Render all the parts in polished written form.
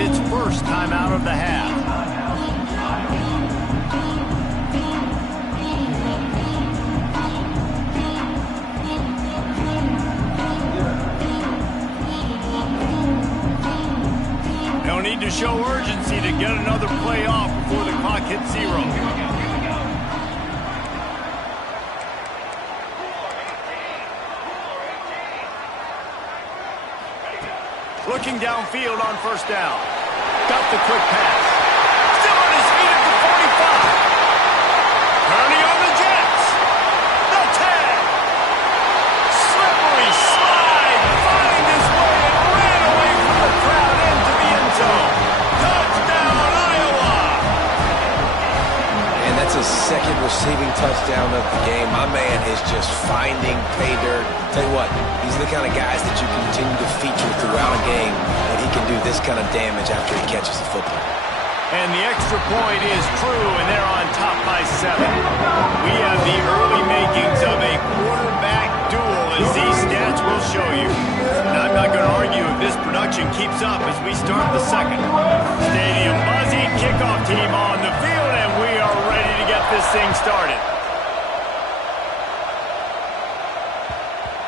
its first timeout of the half. They'll need to show urgency to get another play off before the clock hits 0. Looking downfield on first down. Got the quick pass. Still on his feet at the 45. Turning on the Jets. The 10. Slippery slide. Finding his way and ran away from the crowd into the end zone. Touchdown, Iowa. And that's his second receiving touchdown of the game. My man is just finding pay dirt. Tell you what, he's the kind of guys that you continue to feature throughout a game, and he can do this kind of damage after he catches the football. And the extra point is true, and they're on top by 7. We have the early makings of a quarterback duel, as these stats will show you. And I'm not going to argue if this production keeps up as we start the second. Stadium buzzy, kickoff team on the field, and we are ready to get this thing started.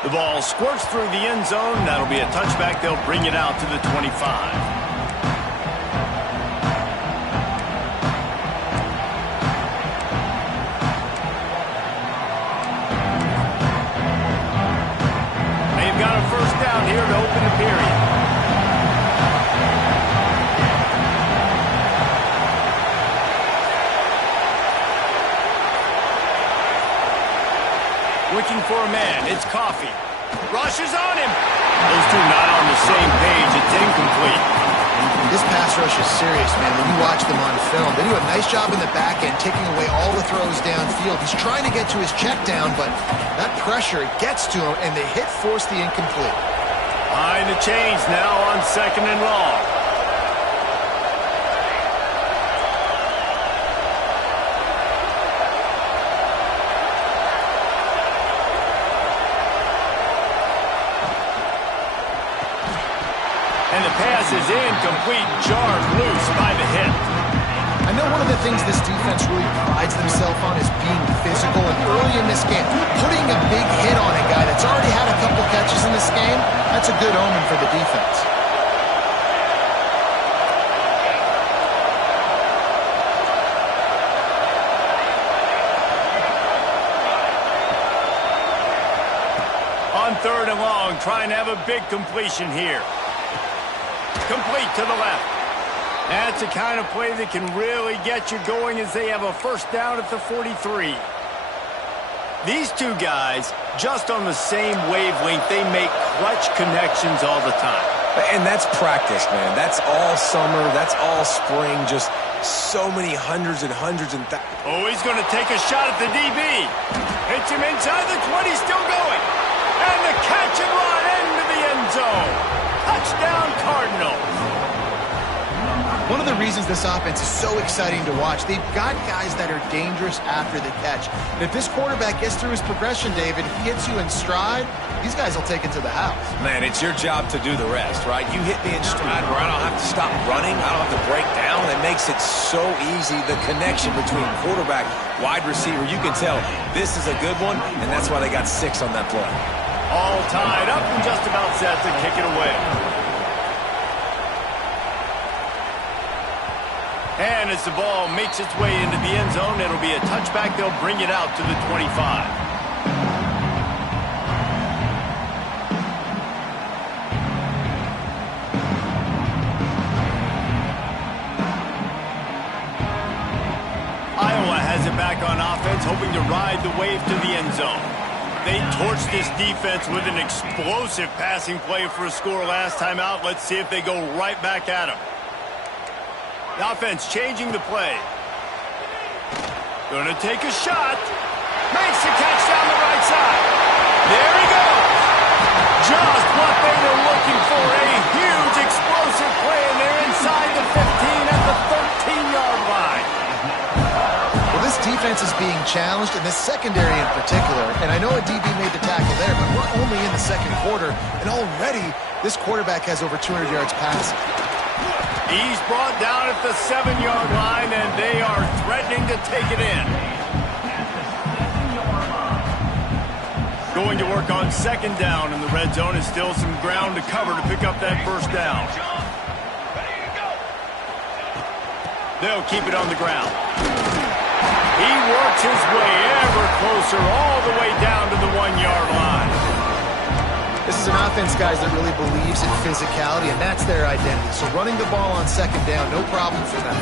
The ball squirts through the end zone. That'll be a touchback. They'll bring it out to the 25. They've got a first down here to open the period. Looking for a man. It's Coffee. Rushes on him. Those two not on the same page. It's incomplete. This pass rush is serious, man. When you watch them on film, they do a nice job in the back end, taking away all the throws downfield. He's trying to get to his check down, but that pressure gets to him, and the hit forced the incomplete. Behind the chains now on 2nd and long. And the pass is incomplete, jarred loose by the hit. I know one of the things this defense really prides themselves on is being physical, and early in this game, putting a big hit on a guy that's already had a couple catches in this game, that's a good omen for the defense. On 3rd and long, trying to have a big completion here. Complete to the left. That's the kind of play that can really get you going as they have a first down at the 43. These two guys, just on the same wavelength, they make clutch connections all the time. And that's practice, man. That's all summer. That's all spring. Just so many hundreds and hundreds and thousands. Oh, he's going to take a shot at the DB. Hits him inside the 20, still going. And the catch and run into the end zone. Touchdown, Cardinals. One of the reasons this offense is so exciting to watch, they've got guys that are dangerous after the catch. And if this quarterback gets through his progression, David, he hits you in stride, these guys will take it to the house. Man, it's your job to do the rest, right? You hit me in stride where I don't have to stop running. I don't have to break down. It makes it so easy. The connection between quarterback, wide receiver, you can tell this is a good one, and that's why they got 6 on that play. All tied up and just about set to kick it away. And as the ball makes its way into the end zone, it'll be a touchback. They'll bring it out to the 25. Iowa has it back on offense, hoping to ride the wave to the end zone. They torched this defense with an explosive passing play for a score last time out. Let's see if they go right back at him. The offense changing the play. Going to take a shot. Makes the catch down the right side. There he goes. Just what they were looking for. A huge explosive play, and they're inside the 15 at the 13-yard line. Well, this defense is being challenged, and this secondary in particular. And I know a DB made the tackle there, but we're only in the second quarter, and already this quarterback has over 200 yards passing. He's brought down at the 7-yard line, and they are threatening to take it in. Going to work on second down in the red zone, and still some ground to cover to pick up that first down. They'll keep it on the ground. He works his way ever closer all the way down to the 1-yard line. This is an offense, guys, that really believes in physicality, and that's their identity. So running the ball on second down, no problem for them.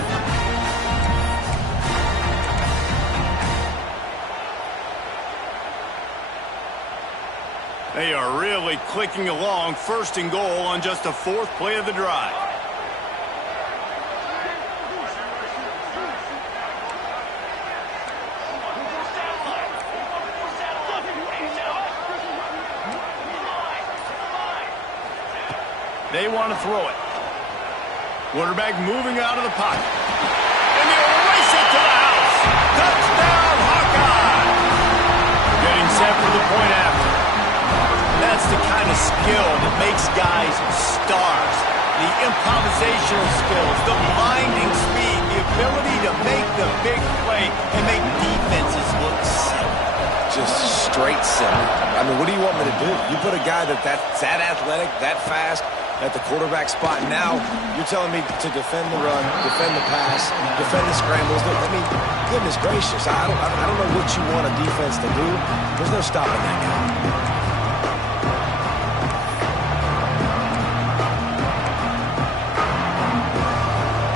They are really clicking along, first and goal on just the 4th play of the drive. They want to throw it. Quarterback moving out of the pocket. And they'll race it to the house. Touchdown, Hawkeye! Getting set for the point after. That's the kind of skill that makes guys stars. The improvisational skills, the blinding speed, the ability to make the big play and make defenses look silly. Just straight silly. I mean, what do you want me to do? You put a guy that's that athletic, that fast, at the quarterback spot. Now you're telling me to defend the run, defend the pass, defend the scrambles. I mean, goodness gracious, I don't know what you want a defense to do. There's no stopping that guy.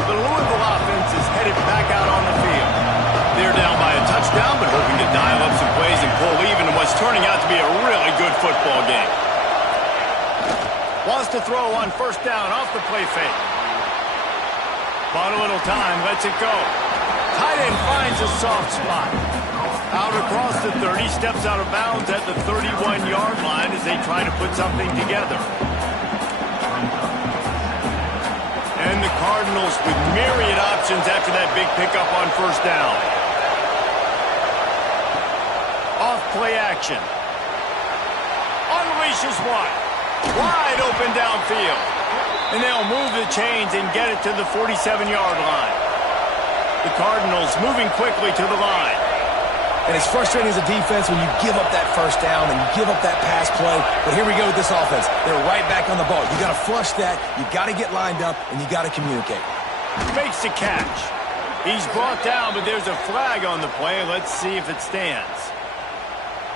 The Louisville offense is headed back out on the field. They're down by a touchdown, but hoping to dial up some plays and pull even in what's turning out to be a really good football game. Wants to throw on first down off the play fake. Bought a little time, lets it go. Tight end finds a soft spot. Out across the 30, steps out of bounds at the 31-yard line as they try to put something together. And the Cardinals with myriad options after that big pickup on first down. Off play action. Unleashes one. Wide open downfield. And they'll move the chains and get it to the 47-yard line. The Cardinals moving quickly to the line. And it's frustrating as a defense when you give up that first down and you give up that pass play. But here we go with this offense. They're right back on the ball. You got to flush that. You got to get lined up, and you got to communicate. Makes the catch. He's brought down, but there's a flag on the play. Let's see if it stands.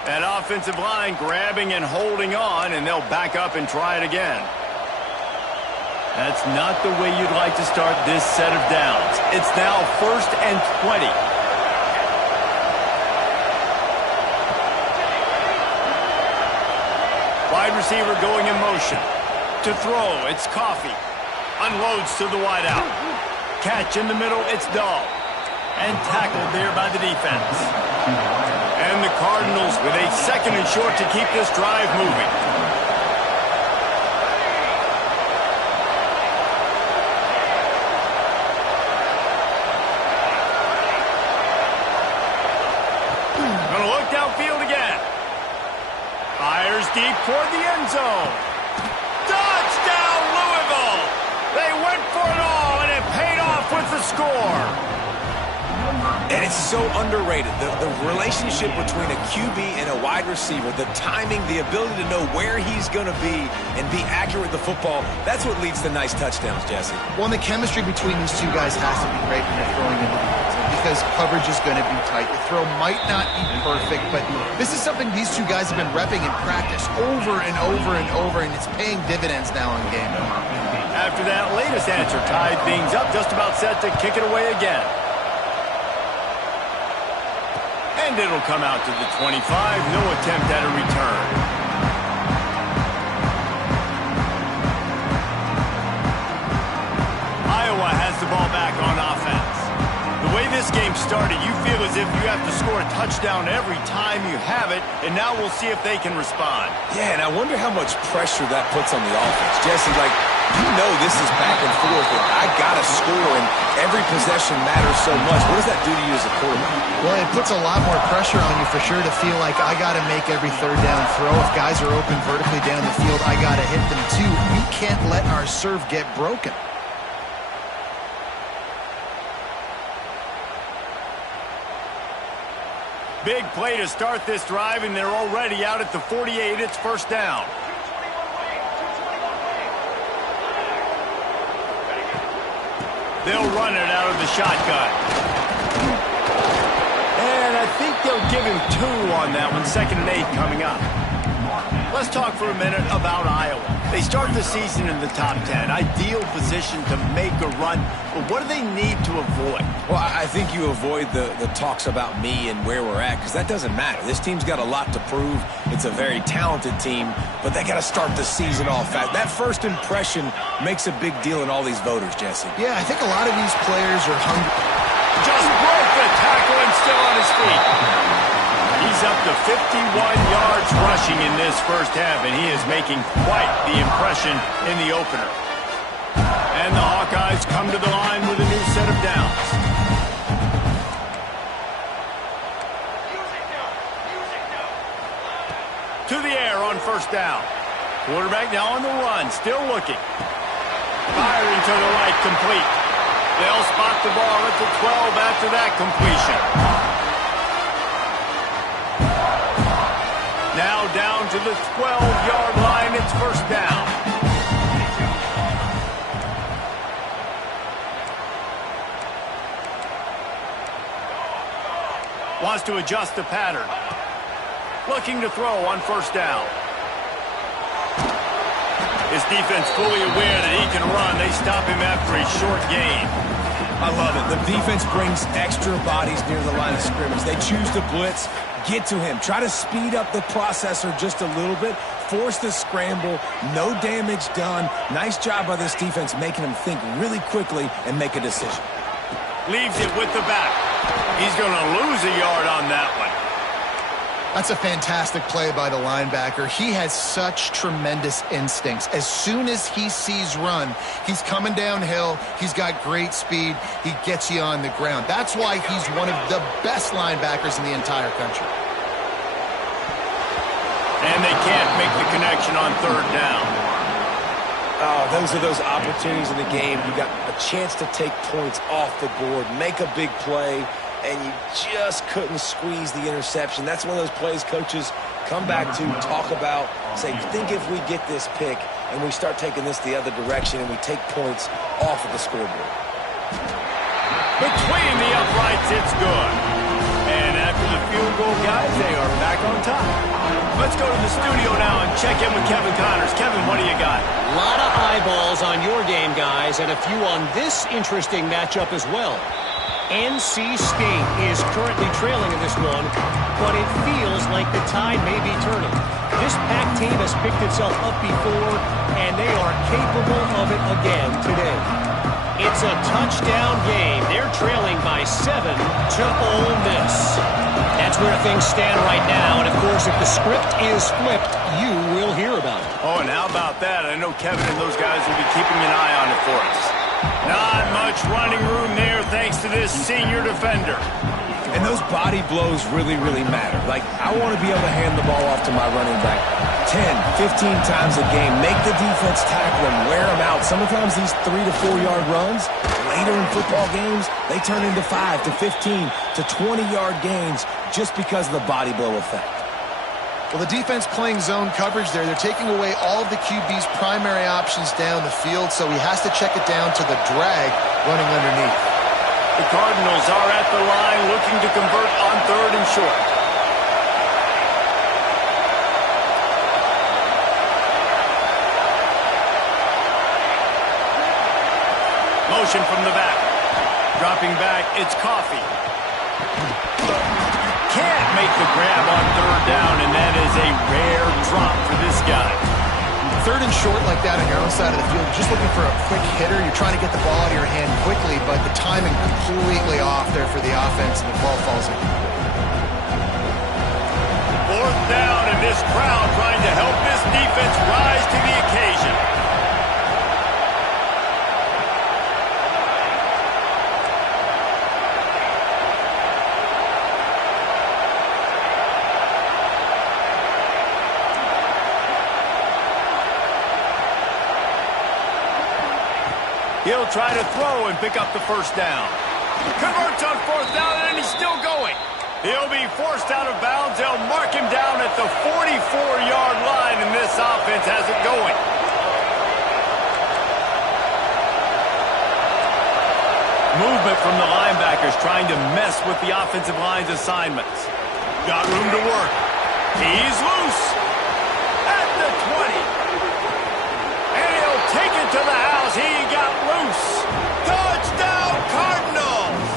That offensive line grabbing and holding on, and they'll back up and try it again. That's not the way you'd like to start this set of downs. It's now 1st and 20. Wide receiver going in motion. To throw, it's Coffee. Unloads to the wideout. Catch in the middle, it's Dahl. And tackled there by the defense. And the Cardinals with a 2nd and short to keep this drive moving. Gonna look downfield again. Fires deep toward the end zone. Touchdown, Louisville! They went for it all, and it paid off with the score. And it's so underrated. The relationship between a QB and a wide receiver, the timing, the ability to know where he's going to be and be accurate with the football, that's what leads to nice touchdowns, Jesse. Well, and the chemistry between these two guys has to be great when they're throwing into the end zone because coverage is going to be tight. The throw might not be perfect, but this is something these two guys have been repping in practice over and over and over, and it's paying dividends now in game. After that latest answer tied things up, just about set to kick it away again. And it'll come out to the 25. No attempt at a return. Iowa has the ball back on offense. The way this game started, you feel as if you have to score a touchdown every time you have it, and now we'll see if they can respond. Yeah, and I wonder how much pressure that puts on the offense. Jesse, like, you know this is back and forth, and I got to score, and every possession matters so much. What does that do to you as a quarterback? Well, it puts a lot more pressure on you for sure to feel like I got to make every third down throw. If guys are open vertically down the field, I got to hit them too. We can't let our serve get broken. Big play to start this drive, and they're already out at the 48. It's first down. They'll run it out of the shotgun. And I think they'll give him 2 on that one. 2nd and 8 coming up. Let's talk for a minute about Iowa. They start the season in the top 10. Ideal position to make a run. But what do they need to avoid? Well, I think you avoid the talks about me and where we're at, because that doesn't matter. This team's got a lot to prove. It's a very talented team, but they got to start the season off fast. That first impression makes a big deal in all these voters, Jesse. Yeah, I think a lot of these players are hungry. Just broke the tackle and still on his feet. He's up to 51 yards rushing in this first half, and he is making quite the impression in the opener. And the Hawkeyes come to the line with a new set of downs. To the air on first down. Quarterback now on the run, still looking. Firing to the right, complete. They'll spot the ball at the 12 after that completion. Now down to the 12-yard line, it's first down. Wants to adjust the pattern. Looking to throw on first down. His defense fully aware that he can run. They stop him after a short gain. I love it. The defense brings extra bodies near the line of scrimmage. They choose to blitz, get to him, try to speed up the processor just a little bit, force the scramble, no damage done. Nice job by this defense making him think really quickly and make a decision. Leaves it with the back. He's going to lose a yard on that one. That's a fantastic play by the linebacker. He has such tremendous instincts. As soon as he sees run, he's coming downhill. He's got great speed. He gets you on the ground. That's why he's one of the best linebackers in the entire country. And they can't make the connection on third down. Oh, those are those opportunities in the game. You got a chance to take points off the board, make a big play, and you just couldn't squeeze the interception. That's one of those plays coaches come back to, talk about, say, think if we get this pick and we start taking this the other direction and we take points off of the scoreboard. Between the uprights, it's good. And after the field goal, guys, they are back on top. Let's go to the studio now and check in with Kevin Connors. Kevin, what do you got? A lot of eyeballs on your game, guys, and a few on this interesting matchup as well. NC State is currently trailing in this one, but it feels like the tide may be turning. This Pac team has picked itself up before, and they are capable of it again today. It's a touchdown game. They're trailing by 7 to Ole Miss. That's where things stand right now, and of course, if the script is flipped, you will hear about it. Oh, and how about that? I know Kevin and those guys will be keeping an eye on it for us. Not much running room there thanks to this senior defender. And those body blows really, really matter. Like, I want to be able to hand the ball off to my running back 10, 15 times a game. Make the defense tackle him, wear him out. Sometimes these 3 to 4 yard runs, later in football games, they turn into 5 to 15 to 20-yard gains just because of the body blow effect. Well, the defense playing zone coverage there. They're taking away all of the QB's primary options down the field, so he has to check it down to the drag running underneath. The Cardinals are at the line looking to convert on third and short. Motion from the back. Dropping back, it's Coffee. Can't make the grab on third down, and that is a rare drop for this guy. Third and short like that on your own side of the field, just looking for a quick hitter. You're trying to get the ball out of your hand quickly, but the timing completely off there for the offense, and the ball falls in. Fourth down, and this crowd trying to help this defense rise to the occasion. He'll try to throw and pick up the first down. Converts on fourth down, and he's still going. He'll be forced out of bounds. They'll mark him down at the 44-yard line, and this offense has it going. Movement from the linebackers trying to mess with the offensive line's assignments. Got room to work. He's loose at the 20. And he'll take it to the house. He got loose. Touchdown, Cardinals!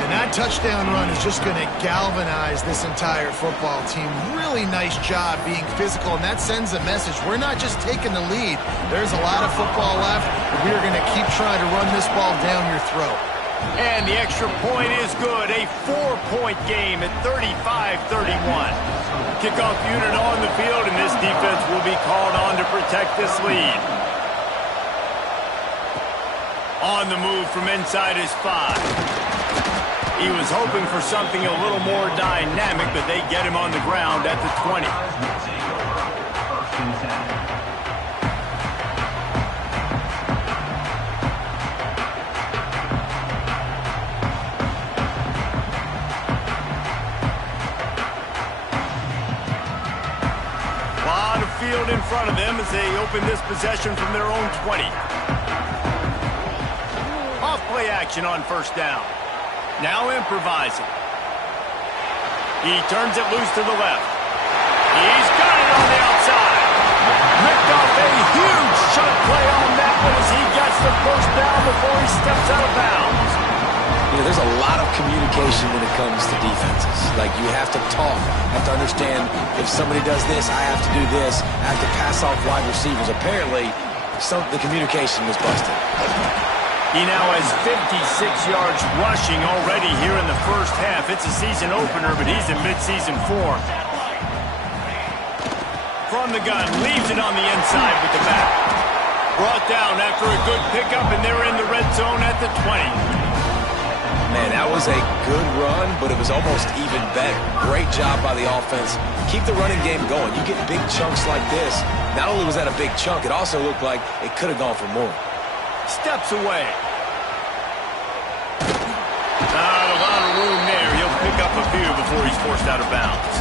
And that touchdown run is just going to galvanize this entire football team. Really nice job being physical, and that sends a message. We're not just taking the lead. There's a lot of football left, and we are going to keep trying to run this ball down your throat. And the extra point is good. A 4-point game at 35-31. Kickoff unit on the field, and this defense will be called on to protect this lead. On the move from inside his 5. He was hoping for something a little more dynamic, but they get him on the ground at the 20. Lot of field in front of them as they open this possession from their own 20. Off play action on first down. Now improvising. He turns it loose to the left. He's got it on the outside. Ripped off a huge chunk play on that one as he gets the first down before he steps out of bounds. You know, there's a lot of communication when it comes to defenses. Like, you have to talk. You have to understand if somebody does this, I have to do this. I have to pass off wide receivers. Apparently, the communication was busted. He now has 56 yards rushing already here in the first half. It's a season opener, but he's in midseason form. From the gun, leaves it on the inside with the back. Brought down after a good pickup, and they're in the red zone at the 20. Man, that was a good run, but it was almost even better. Great job by the offense. Keep the running game going. You get big chunks like this. Not only was that a big chunk, it also looked like it could have gone for more. Steps away. Not a lot of room there. He'll pick up a few before he's forced out of bounds.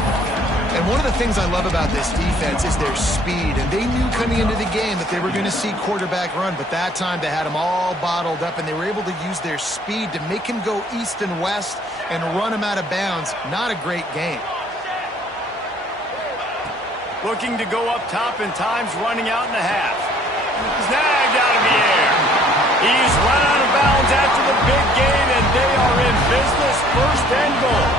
And one of the things I love about this defense is their speed. And they knew coming into the game that they were going to see quarterback run, but that time they had him all bottled up, and they were able to use their speed to make him go east and west and run him out of bounds. Not a great game. Looking to go up top, and time's running out in the half. Snagged out of the air. He's run out of bounds after the big gain, and they are in business, first and goal.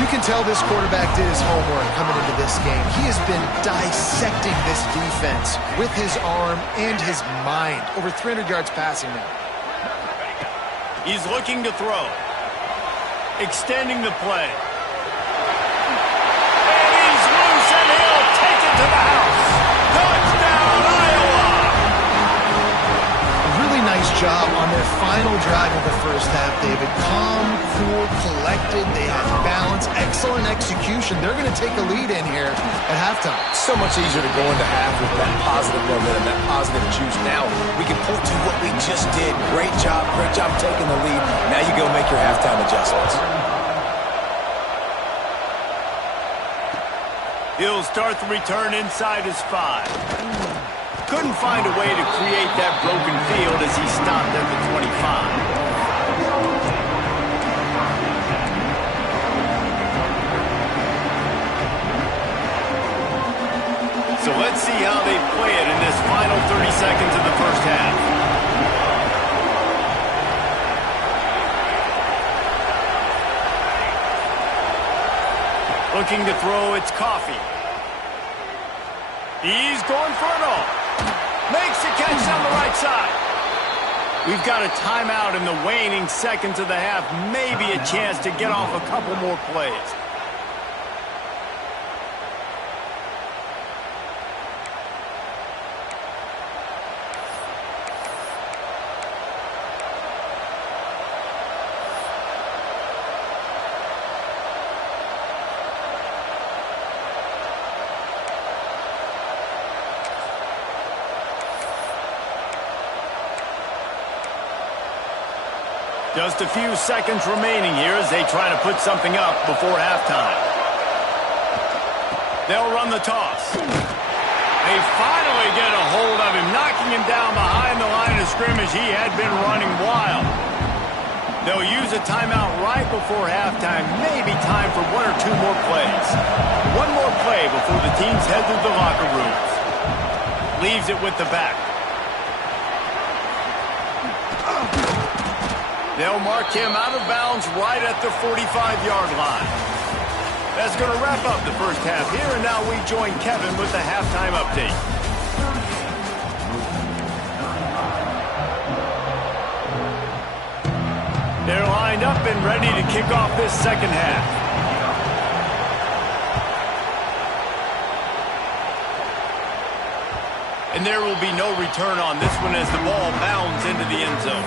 You can tell this quarterback did his homework coming into this game. He has been dissecting this defense with his arm and his mind. Over 300 yards passing now. He's looking to throw. Extending the play. And he's loose, and he'll take it to the house. Touchdown, Iowa! Really nice job on their final drive of the first half, David. Calm, cool, collected. They had balance, excellent execution. They're going to take a lead in here at halftime. So much easier to go into half with that positive momentum, that positive juice. Now we can point to what we just did. Great job taking the lead. Now you go make your halftime adjustments. He'll start the return inside his 5. Couldn't find a way to create that broken field as he stopped at the 25. So let's see how they play it in this final 30 seconds of the first half. Looking to throw, it's Coffee. He's going for it all. Makes the catch down the right side. We've got a timeout in the waning seconds of the half. Maybe a chance to get off a couple more plays. Just a few seconds remaining here as they try to put something up before halftime. They'll run the toss. They finally get a hold of him, knocking him down behind the line of scrimmage. He had been running wild. They'll use a timeout right before halftime. Maybe time for one or two more plays. One more play before the teams head to the locker rooms. Leaves it with the back. They'll mark him out of bounds right at the 45-yard line. That's going to wrap up the first half here, and now we join Kevin with the halftime update. They're lined up and ready to kick off this second half. And there will be no return on this one as the ball bounds into the end zone.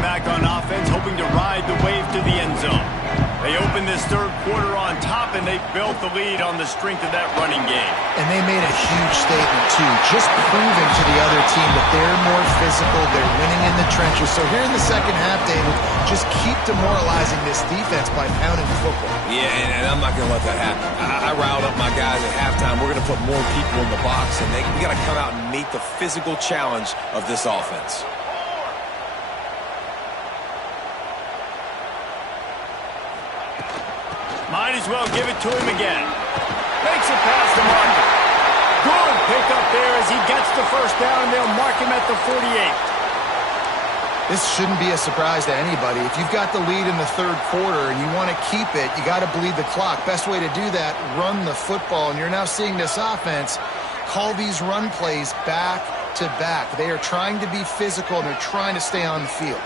Back on offense, hoping to ride the wave to the end zone. They opened this third quarter on top, and they built the lead on the strength of that running game. And they made a huge statement, too, just proving to the other team that they're more physical, they're winning in the trenches. So here in the second half, David, just keep demoralizing this defense by pounding the football. Yeah, and I'm not going to let that happen. I riled up my guys at halftime. We're going to put more people in the box, and we got to come out and meet the physical challenge of this offense. Might as well give it to him again. Makes it past the marker. Good pickup there as he gets the first down, and they'll mark him at the 48. This shouldn't be a surprise to anybody. If you've got the lead in the third quarter and you want to keep it, you got to bleed the clock. Best way to do that, run the football. And you're now seeing this offense call these run plays back to back. They are trying to be physical, and they're trying to stay on the field.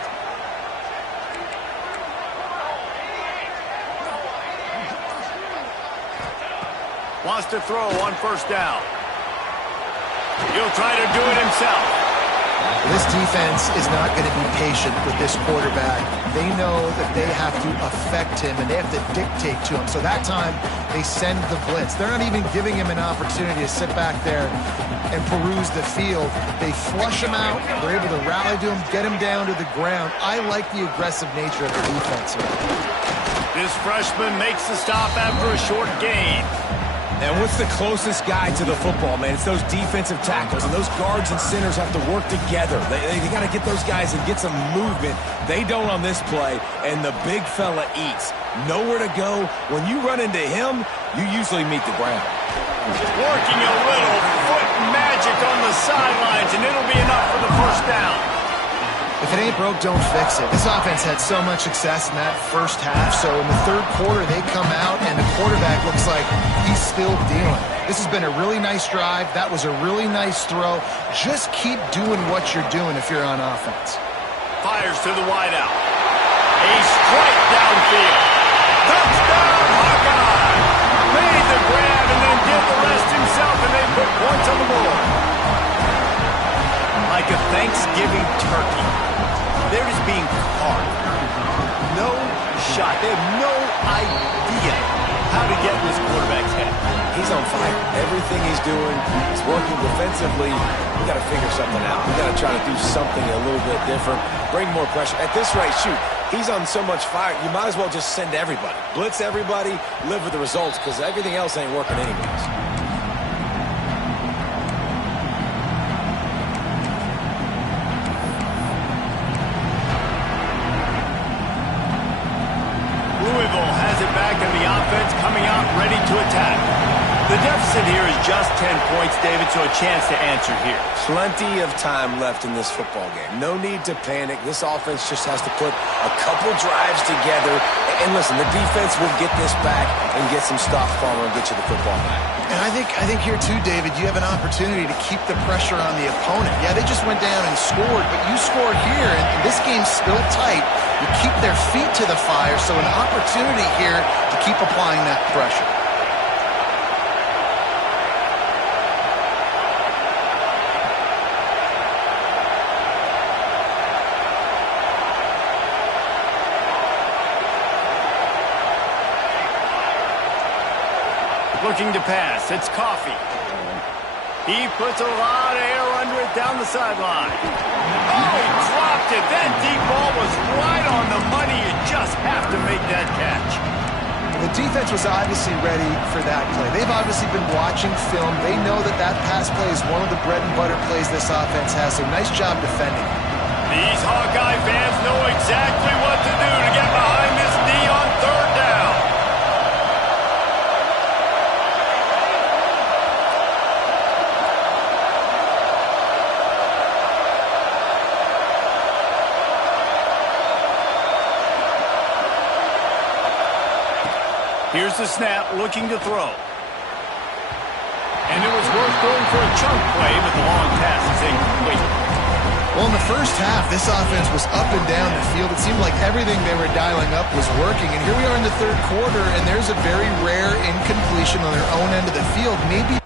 Wants to throw on first down. He'll try to do it himself. This defense is not going to be patient with this quarterback. They know that they have to affect him, and they have to dictate to him. So that time, they send the blitz. They're not even giving him an opportunity to sit back there and peruse the field. They flush him out. They're able to rally to him, get him down to the ground. I like the aggressive nature of the defense here. This freshman makes the stop after a short gain. And what's the closest guy to the football, man? It's those defensive tackles, and those guards and centers have to work together. They got to get those guys and get some movement. They don't on this play, and the big fella eats. Nowhere to go. When you run into him, you usually meet the ground. Working a little foot magic on the sidelines, and it'll be enough for the first down. If it ain't broke, don't fix it. This offense had so much success in that first half, so in the third quarter, they come out, and the quarterback looks like he's still dealing. This has been a really nice drive. That was a really nice throw. Just keep doing what you're doing if you're on offense. Fires to the wideout. A strike downfield. Touchdown, Hawkeye! Made the grab and then did the rest himself, and they put points on the board. Like a Thanksgiving turkey. They're just being carved. No shot. They have no idea how to get in this quarterback's head. He's on fire. Everything he's doing is working defensively. We got to figure something out. We got to try to do something a little bit different. Bring more pressure. At this rate, shoot, he's on so much fire, you might as well just send everybody. Blitz everybody, live with the results, because everything else ain't working anyways. Louisville has it back in the offense, coming out ready to attack. The deficit here is just 10 points, David, so a chance to answer here. Plenty of time left in this football game. No need to panic. This offense just has to put a couple drives together. And listen, the defense will get this back and get some stops following and get you the football back. And I think here too, David, you have an opportunity to keep the pressure on the opponent. Yeah, they just went down and scored, but you scored here, and this game's still tight. You keep their feet to the fire, so an opportunity here to keep applying that pressure. Looking to pass. It's Coffee. He puts a lot of air under it down the sideline. Oh, he dropped it. That deep ball was right on the money. You just have to make that catch. The defense was obviously ready for that play. They've obviously been watching film. They know that that pass play is one of the bread and butter plays this offense has, so nice job defending. These Hawkeye fans know exactly what to do to get behind this D on third down. Here's the snap, looking to throw. And it was worth going for a chunk play, but the long pass is incomplete. Well, in the first half, this offense was up and down the field. It seemed like everything they were dialing up was working. And here we are in the third quarter, and there's a very rare incompletion on their own end of the field. Maybe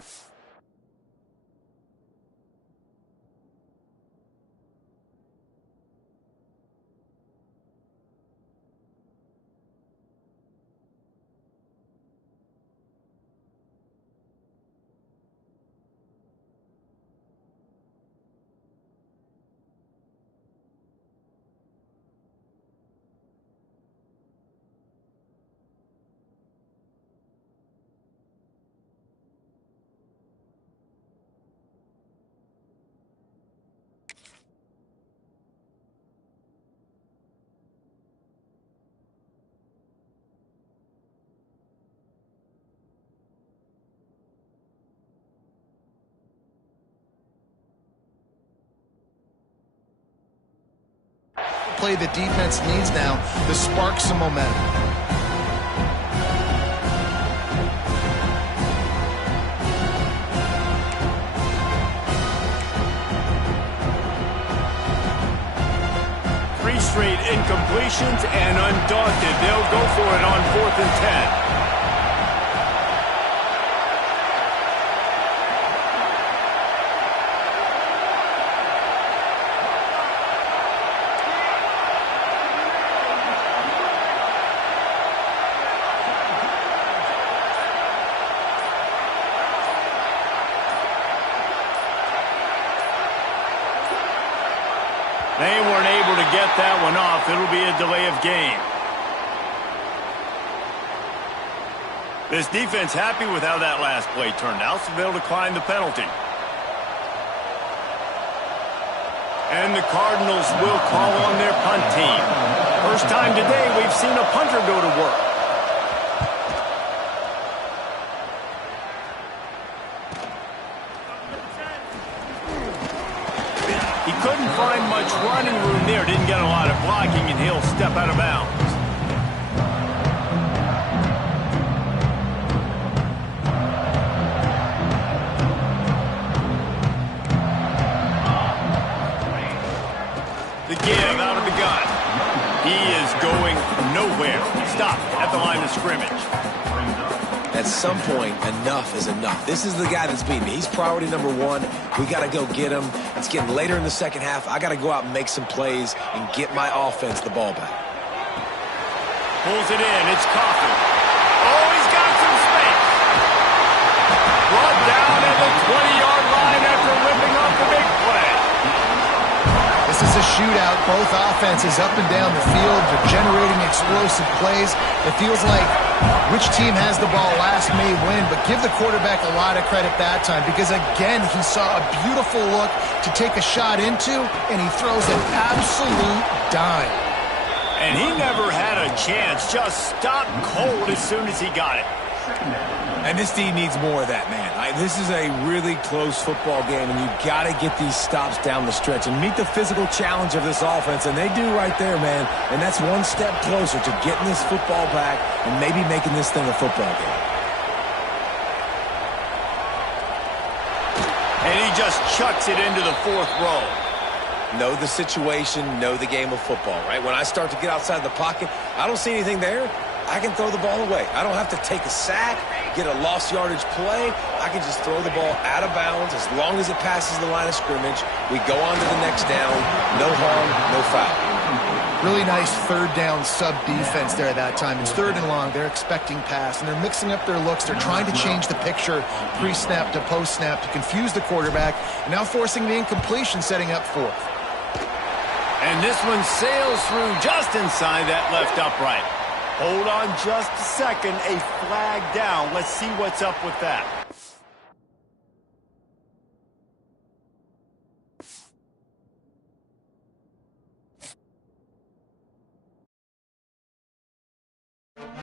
play the defense needs now to spark some momentum. Three straight incompletions, and undaunted, they'll go for it on 4th and 10. They weren't able to get that one off. It'll be a delay of game. This defense happy with how that last play turned out, so they'll decline the penalty. And the Cardinals will call on their punt team. First time today we've seen a punter go to work. He couldn't find much running room there. Didn't get a lot of blocking, and he'll step out of bounds. The give out of the gun. He is going nowhere. Stop at the line of scrimmage. At some point, enough is enough. This is the guy that's beating me. He's priority number one. We got to go get him. It's getting later in the second half. I got to go out and make some plays and get my offense the ball back. Pulls it in. It's Coffee. Oh, he's got some space. Brought down at the 20-yard line after whipping off the big play. This is a shootout. Both offenses up and down the field. They're generating explosive plays. It feels like which team has the ball last may win, but give the quarterback a lot of credit that time because, again, he saw a beautiful look to take a shot into, and he throws an absolute dime. And he never had a chance. Just stopped cold as soon as he got it. And this team needs more of that, man. This is a really close football game, and you've got to get these stops down the stretch and meet the physical challenge of this offense, and they do right there, man. And that's one step closer to getting this football back and maybe making this thing a football game. And he just chucks it into the 4th row. Know the situation, know the game of football, right? When I start to get outside the pocket, I don't see anything there. I can throw the ball away. I don't have to take a sack, get a lost yardage play. I can just throw the ball out of bounds as long as it passes the line of scrimmage. We go on to the next down. No harm, no foul. Really nice third down sub defense there at that time. It's third and long. They're expecting pass, and they're mixing up their looks. They're trying to change the picture pre-snap to post-snap to confuse the quarterback, and now forcing the incompletion, setting up fourth. And this one sails through just inside that left upright. Hold on just a second. A flag down. Let's see what's up with that.